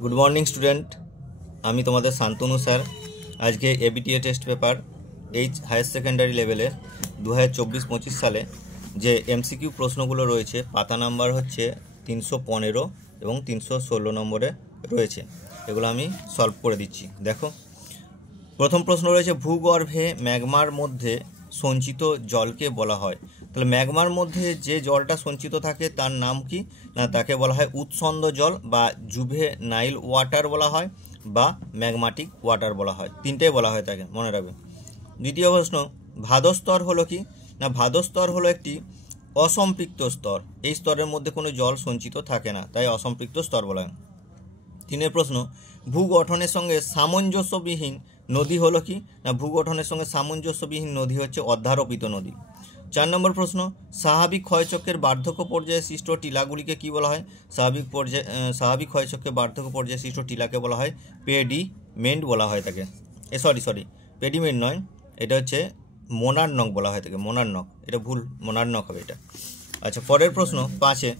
Good morning student आमी तुम्हारे Shantanu sir आज के ABTA test paper H higher secondary लेवले 2024-25 साले जे एमसीकिউ प्रश्नगुलो रयेछे पाता नम्बर होच्छे 315 এবং 316 নম্বরে রয়েছে এগুলো আমি সলভ করে দিচ্ছি। দেখো প্রথম প্রশ্ন রয়েছে ভূগর্ভে ম্যাগমার মধ্যে সঞ্চিত জলকে বলা হয়। তাহলে ম্যাগমার মধ্যে যে জলটা সঞ্চিত থাকে তার নাম কি না, তাকে বলা হয় উৎসন্দ জল বা জুভেনাইল ওয়াটার বলা হয় বা ম্যাগমাটিক ওয়াটার বলা হয়, তিনটেই বলা হয় তাকে, মনে রাখবে। দ্বিতীয় প্রশ্ন ভাদস্তর হলো কি না, ভাদস্তর হলো একটি অসম্পৃক্ত স্তর, এই স্তরের মধ্যে কোনো জল সঞ্চিত থাকে না, তাই অসম্পৃক্ত স্তর বলা হয়। তিনের প্রশ্ন ভূগঠনের সঙ্গে সামঞ্জস্যবিহীন নদী হলো কি না, ভূগঠনের সঙ্গে সামঞ্জস্যবিহীন নদী হচ্ছে অধ্যারোপিত নদী। 4 নম্বর প্রশ্ন স্বাভাবিক ক্ষয়চক্রের বার্ধক্য পর্যায়ে সৃষ্ট টিলাগুলিকে কি বলা হয়, স্বাভাবিক ক্ষয়চক্রের বার্ধক্য পর্যায়ে সৃষ্ট টিলাকে বলা হয় পেডিমেন্ট বলা হয় তাকে, সরি পেডিমেন্ট নয়, এটা হচ্ছে মোনারনক বলা হয় তাকে, মোনারনক, এটা ভুল, মোনারনক হবে এটা। আচ্ছা পরের প্রশ্ন 5-এ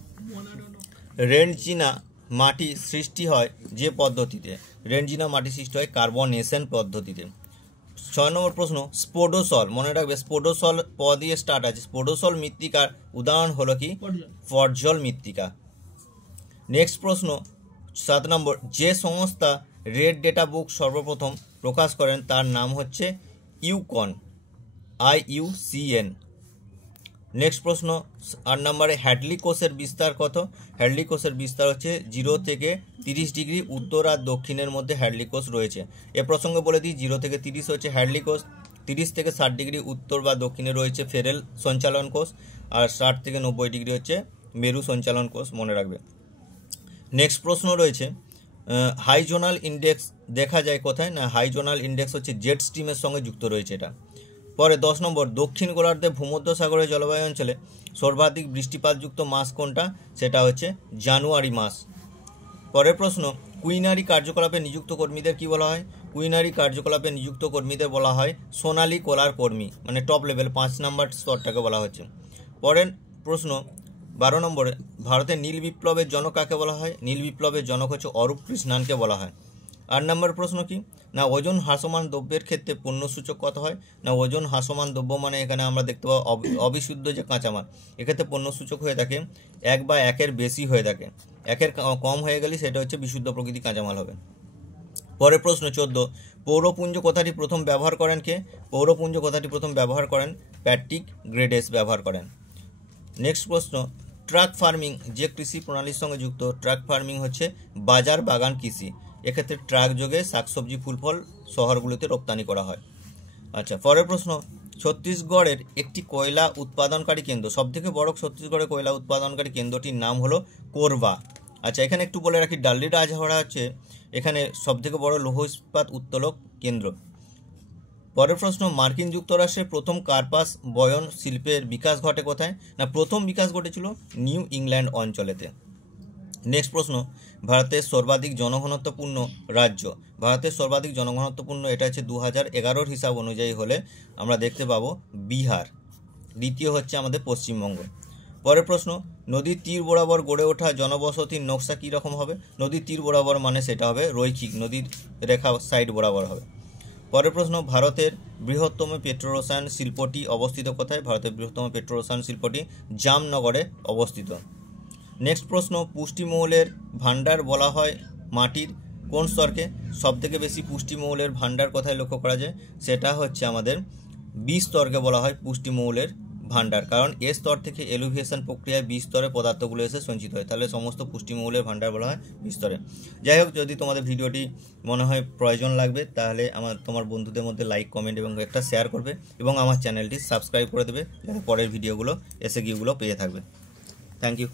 রেনজিনা মাটি সৃষ্টি হয় যে পদ্ধতিতে, রেনজিনা মাটি সৃষ্টি হয় কার্বনেশন পদ্ধতিতে। 6 নম্বর প্রশ্ন স্পোডোসল, মনে রাখবে স্পোডোসল প দিয়ে স্টার্ট আছে, স্পোডোসল মৃত্তিকার উদাহরণ হলো কি পর্জল মৃত্তিকা। নেক্সট প্রশ্ন 7 নম্বর যে সংস্থা রেড ডেটা বুক সর্বপ্রথম প্রকাশ করেন তার নাম হচ্ছে ইউকন, IUCN। নেক্সট প্রশ্ন 8 নম্বরে হ্যাডলি কোষের বিস্তার কত, হ্যাডলি কোষের বিস্তার হচ্ছে 0 থেকে 30 ডিগ্রি উত্তর আর দক্ষিণের মধ্যে হ্যাডলি কোষ রয়েছে। এ প্রসঙ্গে বলে দিই 0 থেকে 30 হচ্ছে হ্যাডলি কোষ, 30 থেকে 60 ডিগ্রি উত্তর বা দক্ষিণে রয়েছে ফেরেল সঞ্চালন কোষ, আর 60 থেকে 90 ডিগ্রি হচ্ছে মেরু সঞ্চালন কোষ, মনে রাখবে। নেক্সট প্রশ্ন রয়েছে হাইজোনাল ইন্ডেক্স দেখা যায় কোথায় না, হাইজোনাল ইন্ডেক্স হচ্ছে জেট স্ট্রিমের সঙ্গে যুক্ত রয়েছে এটা। পরে 10 নম্বর দক্ষিণ গোলার্ধে ভূমধ্যসাগরের জলবায়ু অঞ্চলে সর্বাধিক বৃষ্টিপাতযুক্ত মাস কোনটা, সেটা হচ্ছে জানুয়ারি মাস। পরের প্রশ্ন কুইনারি কার্যকলাপে নিযুক্ত কর্মীদের কি বলা হয়, কুইনারি কার্যকলাপে নিযুক্ত কর্মীদের বলা হয় সোনালী কলার কর্মী, মানে টপ লেভেল 5 নম্বর স্তরটাকে বলা হচ্ছে। পরের প্রশ্ন 12 নম্বরে ভারতের নীল বিপ্লবের জনক কাকে বলা হয়, নীল বিপ্লবের জনক হচ্ছে অরূপ কৃষ্ণানকে বলা হয়। 8 নম্বর প্রশ্ন কি না ওজন হ্রাসমান দ্রব্যের ক্ষেত্রে পণ্যসূচক কত হয় না, ওজন হ্রাসমান দ্রব্য মানে এখানে আমরা দেখতে পাবো অবিশুদ্ধ যে কাঁচামাল, এক্ষেত্রে পণ্যসূচক হয়ে থাকে 1 বা 1-এর বেশি হয়ে থাকে, 1-এর কম হয়ে গেলে সেটা হচ্ছে বিশুদ্ধ প্রকৃতি কাঁচামাল হবে। পরের প্রশ্ন 14 পৌরপুঞ্জ কথাটি প্রথম ব্যবহার করেন কে, পৌরপুঞ্জ কথাটি প্রথম ব্যবহার করেন প্যাট্রিক গ্রেডেস ব্যবহার করেন। নেক্সট প্রশ্ন ট্রাক ফার্মিং যে কৃষি প্রণালীর সঙ্গে যুক্ত, ট্রাক ফার্মিং হচ্ছে বাজার বাগান কৃষি, এক্ষেত্রে ট্রাক যোগে শাকসবজি ফুলফল শহরগুলিতে রপ্তানি করা হয়। আচ্ছা পরের প্রশ্ন ছত্তিশগড়ের একটি কয়লা উৎপাদনকারী কেন্দ্র, সবথেকে বড় ছত্তিশগড়ের কয়লা উৎপাদনকারী কেন্দ্রটির নাম হলো কোরবা। আচ্ছা এখানে একটু বলে রাখি ডাল্লি রাজহাওড়া হচ্ছে এখানে সবথেকে বড় লৌহ ইস্পাত উত্তোলক কেন্দ্র। পরের প্রশ্ন মার্কিন যুক্তরাষ্ট্রের প্রথম কার্পাস বয়ন শিল্পের বিকাশ ঘটে কোথায় না, প্রথম বিকাশ ঘটেছিল নিউ ইংল্যান্ড অঞ্চলেতে। নেক্সট প্রশ্ন ভারতের সর্বাধিক জনঘনত্বপূর্ণ রাজ্য, ভারতের সর্বাধিক জনঘনত্বপূর্ণ এটা হচ্ছে 2011 হিসাব অনুযায়ী হলে আমরা দেখতে পাবো বিহার, দ্বিতীয় হচ্ছে আমাদের পশ্চিমবঙ্গ। পরের প্রশ্ন নদীর তীর বরাবর গড়ে ওঠা জনবসতির নকশা কী রকম হবে, নদীর তীর বরাবর মানে সেটা হবে রৈখিক, নদীর রেখা সাইড বরাবর হবে। পরের প্রশ্ন ভারতের বৃহত্তম পেট্রোরসায়ন শিল্পটি অবস্থিত কোথায়, ভারতের বৃহত্তম পেট্রোরসায়ন শিল্পটি জামনগরে অবস্থিত। নেক্সট প্রশ্ন পুষ্টিমৌলের ভাণ্ডার বলা হয় মাটির কোন স্তরকে, সবথেকে বেশি পুষ্টিমৌলের ভাণ্ডার কোথায় লক্ষ্য করা যায়, সেটা হচ্ছে আমাদের বি স্তরকে বলা হয় পুষ্টিমৌলের ভাণ্ডার, কারণ এ স্তর থেকে এলিভেশন প্রক্রিয়ায় বি স্তরে পদার্থগুলো এসে সঞ্চিত হয়, তাহলে সমস্ত পুষ্টিমৌলের ভাণ্ডার বলা হয় বি স্তরে। যাই হোক যদি তোমাদের ভিডিওটি মনে হয় প্রয়োজন লাগবে তাহলে তোমার বন্ধুদের মধ্যে লাইক কমেন্ট এবং একটা শেয়ার করবে এবং আমার চ্যানেলটি সাবস্ক্রাইব করে দেবে যাতে পরের ভিডিওগুলো এসে গিয়েগুলো পেয়ে থাকবে। Thank you.